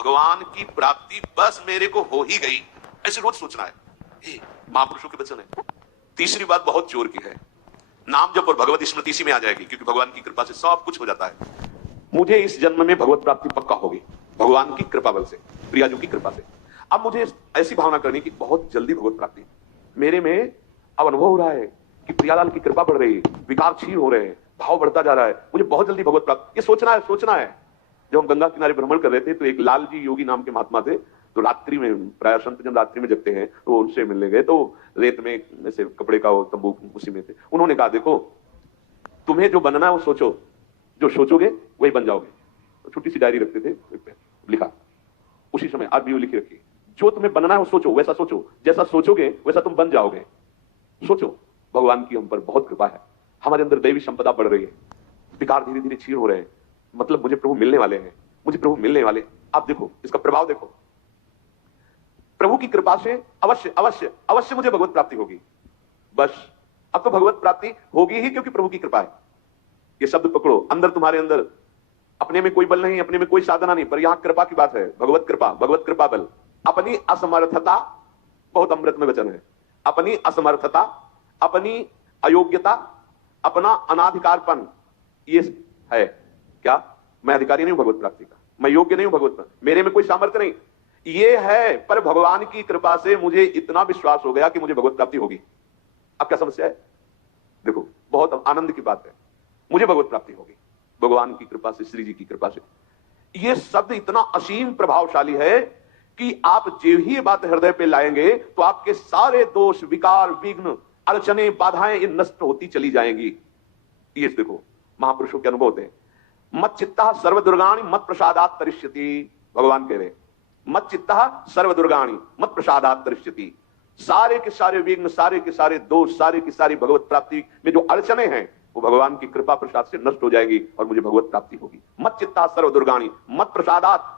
भगवान की प्राप्ति बस मेरे को हो ही गई, ऐसे रोज सोचना है। महापुरुषों के वचन है। तीसरी बात बहुत जोर की है, नाम जप और भगवत स्मृति इसी में आ जाएगी, क्योंकि भगवान की कृपा से सब कुछ हो जाता है। मुझे इस जन्म में भगवत प्राप्ति पक्का होगी, भगवान की कृपा बल से, प्रियाजू की कृपा से। अब मुझे ऐसी भावना करनी कि बहुत जल्दी भगवत प्राप्ति मेरे में अब अनुभव हो रहा है कि प्रियालाल की कृपा बढ़ रही है, विकार क्षीण हो रहे हैं, भाव बढ़ता जा रहा है, मुझे बहुत जल्दी भगवत प्राप्ति। ये सोचना है। जब हम गंगा किनारे भ्रमण कर रहे थे तो एक लाल जी योगी नाम के महात्मा थे, तो रात्रि में, प्राय संत जन रात्रि में जगते हैं, तो उनसे मिलने गए, तो रेत में ऐसे कपड़े का वो तंबू उसी में थे। उन्होंने कहा, देखो तुम्हें जो बनना है वो सोचो, जो सोचोगे वही बन जाओगे। तो छोटी सी डायरी रखते थे, लिखा उसी समय, आज भी वो लिखी रखी, जो तुम्हें बनना है वो सोचो, वैसा सोचो, जैसा सोचोगे वैसा तुम बन जाओगे। सोचो। भगवान की हम पर बहुत कृपा है, हमारे अंदर दैवी संपदा बढ़ रही है, विकार धीरे धीरे क्षीण हो रहे हैं, मतलब मुझे प्रभु मिलने वाले हैं, मुझे प्रभु मिलने वाले। आप देखो इसका प्रभाव देखो, प्रभु की कृपा से अवश्य अवश्य अवश्य मुझे भगवत प्राप्ति होगी। बस अब तो भगवत प्राप्ति होगी ही, क्योंकि प्रभु की कृपा है। ये शब्द पकड़ो, अंदर तुम्हारे अंदर अपने में कोई बल नहीं, अपने में कोई साधना नहीं, पर यहां कृपा की बात है, भगवत कृपा बल। अपनी असमर्थता, बहुत अमृत में वचन है, अपनी असमर्थता, अपनी अयोग्यता, अपना अनाधिकारपन, ये है क्या? मैं अधिकारी नहीं हूं भगवत प्राप्ति का, मैं योग्य नहीं हूं भगवत प्राप्ति, मेरे में कोई सामर्थ्य नहीं, ये है। पर भगवान की कृपा से मुझे इतना विश्वास हो गया कि मुझे भगवत प्राप्ति होगी। अब क्या समस्या है? देखो बहुत आनंद की बात है, मुझे भगवत प्राप्ति होगी भगवान की कृपा से, श्री जी की कृपा से। यह शब्द इतना असीम प्रभावशाली है कि आप जो ही ये बात हृदय पे लाएंगे तो आपके सारे दोष, विकार, विघ्न, अड़चने, बाधाएं ये नष्ट होती चली जाएंगी। ये देखो महापुरुषों के अनुभव होते हैं। मत चित्ता सर्व दुर्गाणी मत प्रसादात तरिष्यति, भगवान कह रहे, मत चित्ता सर्व दुर्गाणी मत प्रसादात तरिष्यति। सारे के सारे विघ्न, सारे के सारे दोष, सारे की सारी भगवत प्राप्ति में जो अड़चने हैं वो भगवान की कृपा प्रसाद से नष्ट हो जाएगी और मुझे भगवत प्राप्ति होगी। मत चित्ता सर्व दुर्गाणी मत प्रसादात,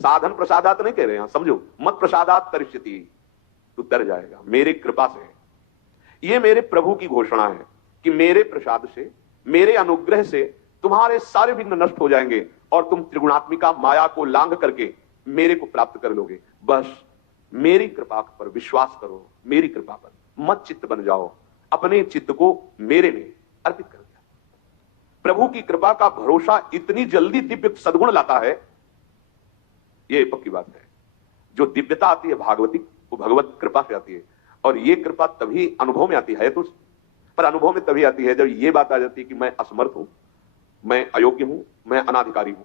साधन प्रसादात नहीं कह रहे हैं, समझो, मत प्रसादात तरिष्यति, तू तर जाएगा मेरी कृपा से। ये मेरे प्रभु की घोषणा है कि मेरे प्रसाद से, मेरे अनुग्रह से तुम्हारे सारे विघ्न नष्ट हो जाएंगे और तुम त्रिगुणात्मिका माया को लांघ करके मेरे को प्राप्त कर लोगे। बस मेरी कृपा पर विश्वास करो, मेरी कृपा पर मत चित्त बन जाओ, अपने चित्त को मेरे में अर्पित कर दिया। प्रभु की कृपा का भरोसा इतनी जल्दी दिव्य सद्गुण लाता है, यह पक्की बात है। जो दिव्यता आती है भागवतिक, वो भगवत कृपा से आती है, और ये कृपा तभी अनुभव में आती है, तो पर अनुभव में तभी आती है जब ये बात आ जाती है कि मैं असमर्थ हूं, मैं अयोग्य हूं, मैं अनाधिकारी हूं।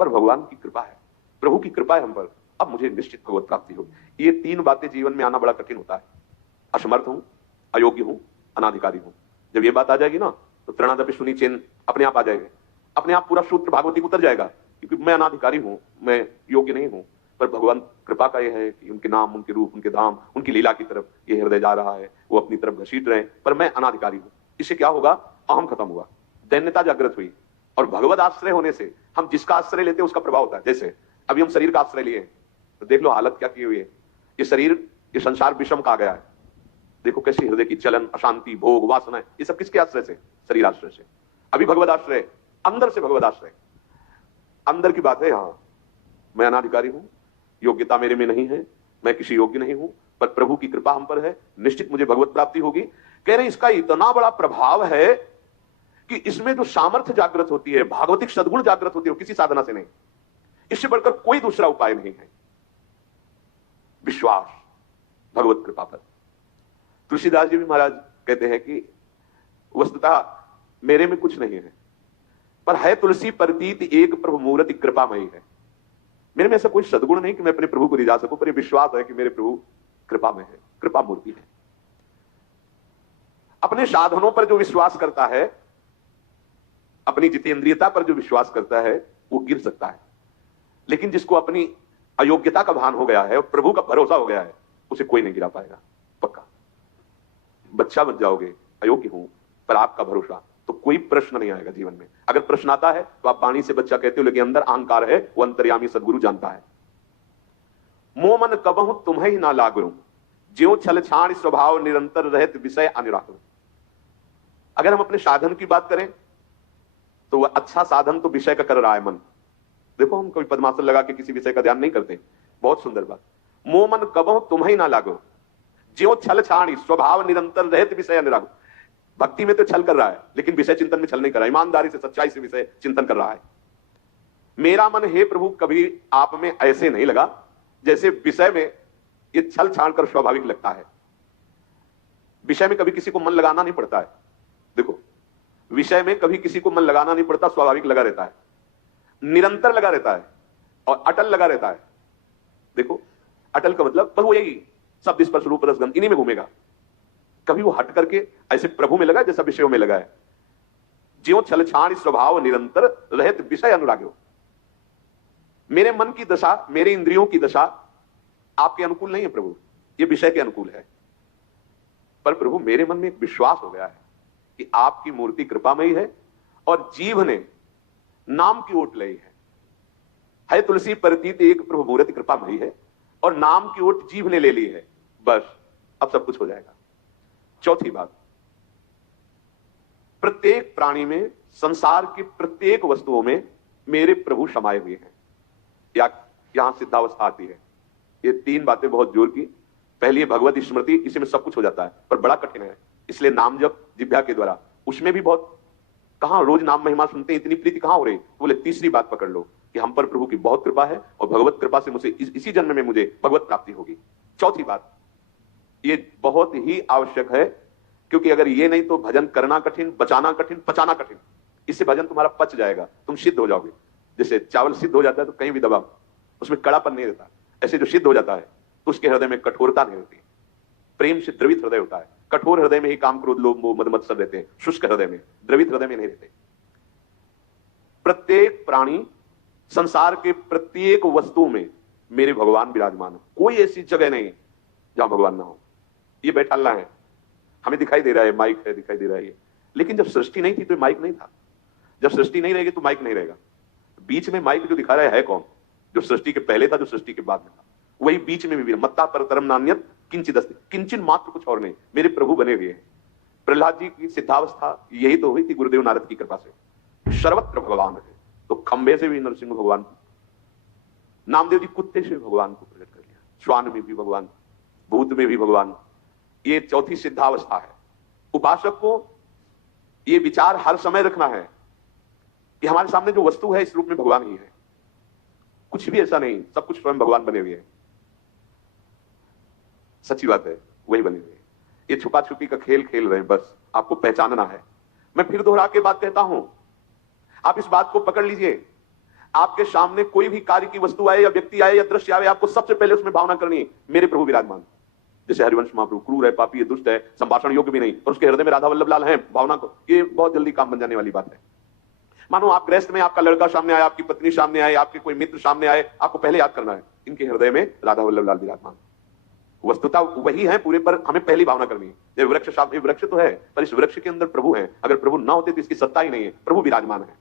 पर भगवान की कृपा है, प्रभु की कृपा है हम पर, अब मुझे निश्चित भगवत प्राप्ति होगी। ये तीन बातें जीवन में आना बड़ा कठिन होता है, असमर्थ हूं, अयोग्य हूं, अनाधिकारी हूं। जब ये बात आ जाएगी ना तो त्रणादपि सुनी चेन अपने आप आ जाएगा, अपने आप पूरा सूत्र भागवती उतर जाएगा, क्योंकि मैं अनाधिकारी हूं, मैं योग्य नहीं हूं। पर भगवान कृपा का यह है कि उनके नाम, उनके रूप, उनके धाम, उनकी लीला की तरफ ये हृदय जा रहा है, वो अपनी तरफ घसीट रहे हैं, पर मैं अनाधिकारी हूं। इससे क्या होगा? अहम खत्म हुआ, दैन्यता जागृत हुई, और भगवत आश्रय होने से हम जिसका आश्रय लेते हैं उसका प्रभाव होता है। जैसे अभी हम शरीर का आश्रय लिए, तो देख लो हालत क्या की हुई है। ये शरीर, ये संसार विषम का आ गया है। देखो कैसी हृदय की चलन, अशांति, भोग, वासना, ये सब किसके आश्रय से? शरीर आश्रय से। अभी भगवत आश्रय, अंदर से भगवत आश्रय, अंदर की बात है। यहां मैं अनाधिकारी हूं, योग्यता मेरे में नहीं है, मैं किसी योग्य नहीं हूं, पर प्रभु की कृपा हम पर है, निश्चित मुझे भगवत प्राप्ति होगी। कह रहे इसका इतना बड़ा प्रभाव है कि इसमें जो सामर्थ्य जागृत होती है, भागवतिक सद्गुण जागृत होती है, वो किसी साधना से नहीं, इससे बढ़कर कोई दूसरा उपाय नहीं है। विश्वास भगवत कृपा पर। तुलसीदास जी भी महाराज कहते हैं कि वस्तुतः मेरे में कुछ नहीं है, पर है तुलसी प्रतीत एक प्रभु मूर्ति कृपामयी है। मेरे में ऐसा कोई सद्गुण नहीं कि मैं अपने प्रभु को रिझा सकूं, पर यह विश्वास है कि मेरे प्रभु कृपा में है, कृपा मूर्ति है। अपने साधनों पर जो विश्वास करता है, अपनी जितेंद्रियता पर जो विश्वास करता है, वो गिर सकता है, लेकिन जिसको अपनी अयोग्यता का भान हो गया है और प्रभु का भरोसा हो गया है, उसे कोई नहीं गिरा पाएगा, पक्का। बच्चा बन जाओगे, अयोग्य हूं, पर आपका भरोसा, तो कोई प्रश्न नहीं आएगा जीवन में। अगर प्रश्न आता है तो आप वाणी से बच्चा कहते हो, लेकिन अंदर अहंकार है, वो अंतर्यामी सदगुरु जानता है। मोह मन कबहु तुम्हें ही ना लागू, ज्यों छल छाण स्वभाव निरंतर रहत विषय अनुराग। अगर हम अपने साधन की बात करें तो वह अच्छा साधन तो विषय का कर रहा है मन, देखो हम कभी पद्मासन लगा के किसी विषय का ध्यान नहीं करते। बहुत सुंदर बात। मोह मन कबहु तुम ही ना लागो, ज्यो छल छाणी स्वभाव निरंतर रहत विषय अनुराग। भक्ति में तो छल कर रहा है, लेकिन विषय चिंतन में छल नहीं कर रहा है, ईमानदारी से सच्चाई से विषय चिंतन कर रहा है। मेरा मन हे प्रभु कभी आप में ऐसे नहीं लगा जैसे विषय में ये छल छाड़ कर स्वाभाविक लगता है। विषय में कभी किसी को मन लगाना नहीं पड़ता है। देखो, विषय में कभी किसी को मन लगाना नहीं पड़ता, स्वाभाविक लगा रहता है, निरंतर लगा रहता है और अटल लगा रहता है। देखो, अटल का मतलब बस वो यही शब्द स्पर्श रूप रस गंध इन्हीं में घूमेगा। कभी वो हट करके ऐसे प्रभु में लगा जैसा विषयों में लगा है। ज्यों छल छाण स्वभाव निरंतर रहत विषय अनुराग्यो। मेरे मन की दशा, मेरे इंद्रियों की दशा आपके अनुकूल नहीं है प्रभु, ये विषय के अनुकूल है। पर प्रभु मेरे मन में एक विश्वास हो गया है कि आपकी मूर्ति कृपामयी है और जीव ने नाम की ओट ली है तुलसी प्रतीत एक प्रभु मूर्ति कृपामयी है और नाम की ओट जीव ने ले ली है। बस अब सब कुछ हो जाएगा। चौथी बात, प्रत्येक प्राणी में, संसार की प्रत्येक वस्तुओं में मेरे प्रभु समाये हुए हैं। या यहां सिद्धावस्था आती है। ये तीन बातें बहुत जोर की। पहली है भगवत स्मृति, इसी में सब कुछ हो जाता है, पर बड़ा कठिन है। इसलिए नाम जप जिह्वा के द्वारा, उसमें भी बहुत, कहां रोज नाम महिमा सुनते हैं, इतनी प्रीति कहां हो रही। बोले तीसरी बात पकड़ लो कि हम पर प्रभु की बहुत कृपा है और भगवत कृपा से मुझे इसी जन्म में मुझे भगवत प्राप्ति होगी। चौथी बात, ये बहुत ही आवश्यक है, क्योंकि अगर ये नहीं तो भजन करना कठिन, बचाना कठिन, पचाना कठिन। इससे भजन तुम्हारा पच जाएगा, तुम सिद्ध हो जाओगे। जैसे चावल सिद्ध हो जाता है तो कहीं भी दबाओ, उसमें कड़ापन नहीं रहता। ऐसे जो सिद्ध हो जाता है तो उसके हृदय में कठोरता नहीं रहती, प्रेम से द्रवित हृदय होता है। कठोर हृदय में ही काम, क्रोध, लोभ, मोह, मद, मत्सर रहते हैं। शुष्क हृदय में, द्रवित हृदय में नहीं रहते। प्रत्येक प्राणी, संसार के प्रत्येक वस्तु में मेरे भगवान विराजमान है। कोई ऐसी जगह नहीं जहां भगवान ना हो। ये बैठालना है, हमें दिखाई दे रहा है, माइक है, दिखाई दे रहा है, लेकिन जब सृष्टि नहीं थी तो माइक नहीं था। जब सृष्टि नहीं रहेगी तो माइक नहीं रहेगा। बीच में माइक जो दिखा रहा है कौन? जो सृष्टि के पहले था, जो सृष्टि के बाद में था, वही बीच में भी। मत्ता परतरम नान्यत किंचित अस्ति, किंचन मात्र, कुछ और नहीं, मेरे प्रभु बने हुए हैं। प्रहलाद जी की सिद्धावस्था यही तो हुई थी गुरुदेव नारद की कृपा से। सर्वत्र भगवान है, तो खंबे से भी नरसिंह भगवान, नामदेव जी कुत्ते से भगवान को प्रकट कर लिया, श्वान में भी भगवान, भूत में भी भगवान। ये चौथी सिद्धावस्था है। उपासक को ये विचार हर समय रखना है कि हमारे सामने जो वस्तु है इस रूप में भगवान ही है, कुछ भी ऐसा नहीं, सब कुछ स्वयं भगवान बने हुए हैं। सच्ची बात है, वही बने हुए हैं। ये छुपा छुपी का खेल खेल रहे हैं, बस आपको पहचानना है। मैं फिर दोहरा के बात कहता हूं, आप इस बात को पकड़ लीजिए। आपके सामने कोई भी कार्य की वस्तु आए या व्यक्ति आए या दृश्य आए, आपको सबसे पहले उसमें भावना करनी है, मेरे प्रभु विराजमान। जैसे हरिवंश महाप्रभु क्रूर है, पापी है, दुष्ट है, संभाषण योग्य भी नहीं, और उसके हृदय में राधा वल्लभ लाल है, भावना को, ये बहुत जल्दी काम बन जाने वाली बात है। मानो आप गृहस्थ में, आपका लड़का सामने आए, आपकी पत्नी सामने आए, आपके कोई मित्र सामने आए, आपको पहले याद करना है इनके हृदय में राधा वल्लभ लाल विराजमान। वस्तुता वही है पूरे, पर हमें पहली भावना करनी है। ये वृक्ष सामने, वृक्ष तो है, पर इस वृक्ष के अंदर प्रभु है। अगर प्रभु ना होते तो इसकी सत्ता ही नहीं है, प्रभु विराजमान है।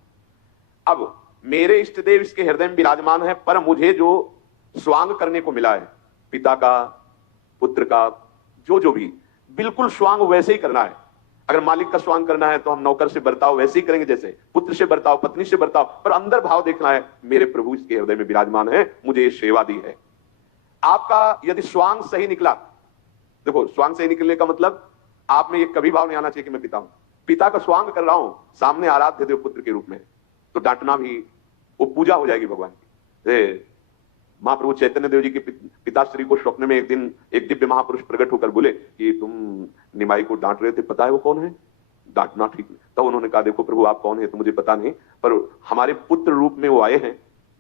अब मेरे इष्ट देव इसके हृदय में विराजमान है, पर मुझे जो स्वांग करने को मिला है, पिता का, पुत्र का, जो भी, बिल्कुल स्वांग वैसे ही करना है। अगर मालिक का स्वांग करना है तो हम नौकर से बर्ताव वैसे ही करेंगे, जैसे पुत्र से बर्ताव, पत्नी से बर्ताव, पर अंदर भाव देखना है, मेरे प्रभु इसके हृदय में विराजमान है, मुझे ये सेवा दी है। आपका यदि स्वांग सही निकला, देखो स्वांग सही निकलने का मतलब आप में ये कभी भाव नहीं आना चाहिए कि मैं पिता हूं। पिता का स्वांग कर रहा हूं, सामने आराध्य देव पुत्र के रूप में, तो डांटना भी, वो पूजा हो जाएगी भगवान की। महाप्रभु चैतन्य देव जी के पिताश्री को स्वप्न में एक दिन एक दिव्य महापुरुष प्रकट होकर बोले कि तुम निमाई को डांट रहे थे, पता है वो कौन है? डांटना ठीक नहीं। तब उन्होंने कहा, देखो प्रभु आप कौन है तो मुझे पता नहीं, पर हमारे पुत्र रूप में वो आए हैं,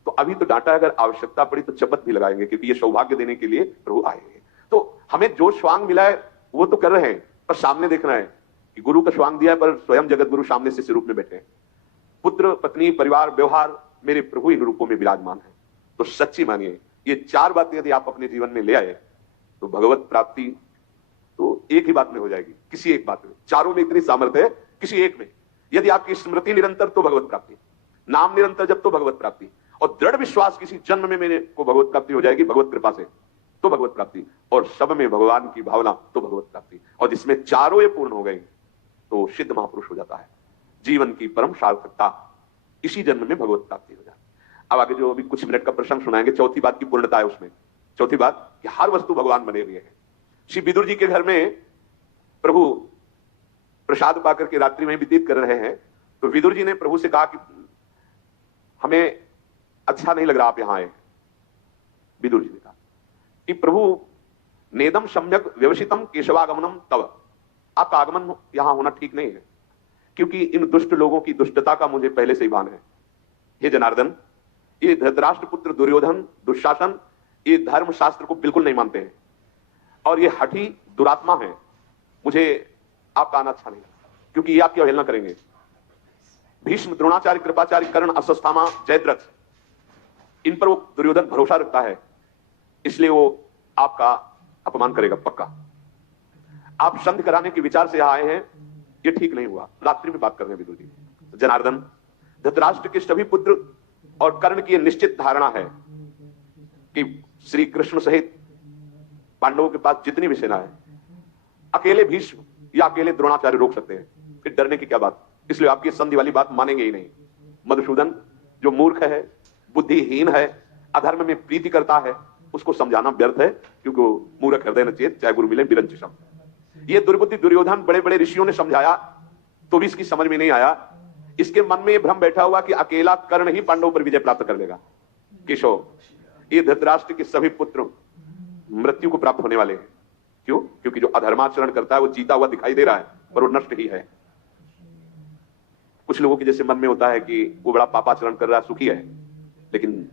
तो अभी तो डांटा, अगर आवश्यकता पड़ी तो चपत भी लगाएंगे, क्योंकि ये सौभाग्य देने के लिए प्रभु आए हैं। तो हमें जो स्वांग मिला है वो तो कर रहे हैं, पर सामने देखना है कि गुरु का स्वांग दिया है, पर स्वयं जगत गुरु सामने से रूप में बैठे हैं। पुत्र, पत्नी, परिवार, व्यवहार, मेरे प्रभु इन रूपों में विराजमान है। तो सच्ची मानिए, ये चार बातें यदि आप अपने जीवन में ले आए तो भगवत प्राप्ति तो एक ही बात में हो जाएगी, किसी एक बात में। चारों में इतनी सामर्थ्य है, किसी एक में यदि आपकी स्मृति निरंतर तो भगवत प्राप्ति, नाम निरंतर जब तो भगवत प्राप्ति, और दृढ़ विश्वास किसी जन्म में मेरे को भगवत प्राप्ति हो जाएगी भगवत कृपा से, तो भगवत प्राप्ति, और सब में भगवान की भावना तो भगवत प्राप्ति। और जिसमें चारों ये पूर्ण हो गई तो सिद्ध महापुरुष हो जाता है। जीवन की परम सार्थकता इसी जन्म में भगवत प्राप्ति हो जाती है। अब आगे जो अभी कुछ मिनट का प्रसंग सुनाएंगे, चौथी बात की पूर्णता है उसमें। चौथी बात कि हर वस्तु भगवान बने हुए है। श्री विदुर जी के घर में प्रभु प्रसाद पाकर के रात्रि में व्यतीत कर रहे हैं, तो विदुर जी ने प्रभु से कहा कि हमें अच्छा नहीं लग रहा आप यहां आए। विदुर जी ने कहा कि प्रभु नेदम सम्यक व्यवसितम केशवागमनम तव, आपका आगमन यहां होना ठीक नहीं है, क्योंकि इन दुष्ट लोगों की दुष्टता का मुझे पहले से ही भान है। हे जनार्दन, ये धृतराष्ट्र पुत्र दुर्योधन, दुशासन, ये धर्म शास्त्र को बिल्कुल नहीं मानते हैं और ये हठी दुरात्मा है। मुझे आपका आना अच्छा नहीं, क्योंकि ये आपकी अवहेलना करेंगे। भीष्म, द्रोणाचार्य, कृपाचार्य, कर्ण, अश्वत्थामा, जयद्रथ, इन पर वो दुर्योधन भरोसा रखता है, इसलिए वो आपका अपमान करेगा पक्का। आप संधि कराने के विचार से आए हैं, ये ठीक नहीं हुआ। रात्रि में बात कर रहे हैं विदुर जी। जनार्दन, धृतराष्ट्र के सभी पुत्र और कर्ण की निश्चित धारणा है कि श्री कृष्ण सहित पांडवों के पास जितनी भी सेना है, अकेले भीष्म या अकेले द्रोणाचार्य रोक सकते हैं, फिर डरने की क्या बात। इसलिए आपकी संधि वाली बात मानेंगे ही नहीं। मधुसूदन जो मूर्ख है, बुद्धिहीन है, अधर्म में प्रीति करता है, उसको समझाना व्यर्थ है, क्योंकि वो मूर्ख हृदय न चेत, चाहे गुरु मिले बिरंचिशम। ये दुर्बुद्धि दुर्योधन बड़े बड़े ऋषियों ने समझाया तो भी इसकी समझ में नहीं आया। इसके मन में यह भ्रम बैठा हुआ कि अकेला कर्ण ही पांडवों पर विजय प्राप्त कर लेगा। केशव, ये धृतराष्ट्र के सभी पुत्र मृत्यु को प्राप्त होने वाले हैं। क्यों? क्योंकि जो अधर्माचरण करता है वो जीता हुआ दिखाई दे रहा है, पर वो नष्ट ही है। कुछ लोगों के जैसे मन में होता है कि वो बड़ा पापाचरण कर रहा है, सुखी है, लेकिन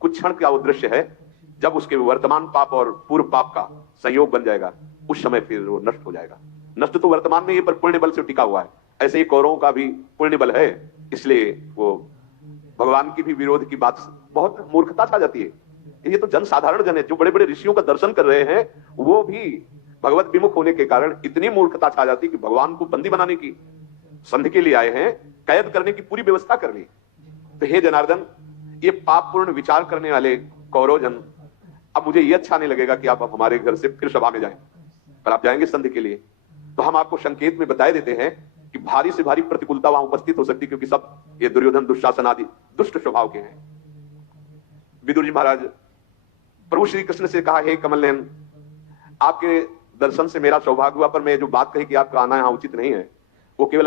कुछ क्षण का वो दृश्य है जब उसके वर्तमान पाप और पूर्व पाप का संयोग बन जाएगा, उस समय फिर वो नष्ट हो जाएगा। नष्ट तो वर्तमान में ये पर पुण्य बल से टिका हुआ है। ऐसे ही कौरवों का भी पुण्य बल है, इसलिए वो भगवान की भी विरोध की बात, बहुत मूर्खता छा जाती है। ये तो जन साधारण जन है, जो बड़े बड़े ऋषियों का दर्शन कर रहे हैं, वो भी भगवत विमुख होने के कारण इतनी मूर्खता छा जाती है कि भगवान को बंदी बनाने की संधि के लिए आए हैं, कैद करने की पूरी व्यवस्था कर ली। तो हे जनार्दन, ये पापपूर्ण विचार करने वाले कौरव जन, अब मुझे ये अच्छा नहीं लगेगा कि आप हमारे घर से फिर सभा में जाएं, पर आप जाएंगे संधि के लिए, तो हम आपको संकेत में बताए देते हैं कि भारी से भारी प्रतिकूलता वहां उपस्थित हो सकती है, क्योंकि सब ये दुर्योधन, दुशासन आदि दुष्ट स्वभाव के हैं। विदुर जी महाराज प्रभु श्री कृष्ण से कहा, हे कमल नयन, आपके दर्शन से मेरा सौभाग्य हुआ, पर मैं जो बात कही कि आपका आना यहां उचित नहीं है, वो केवल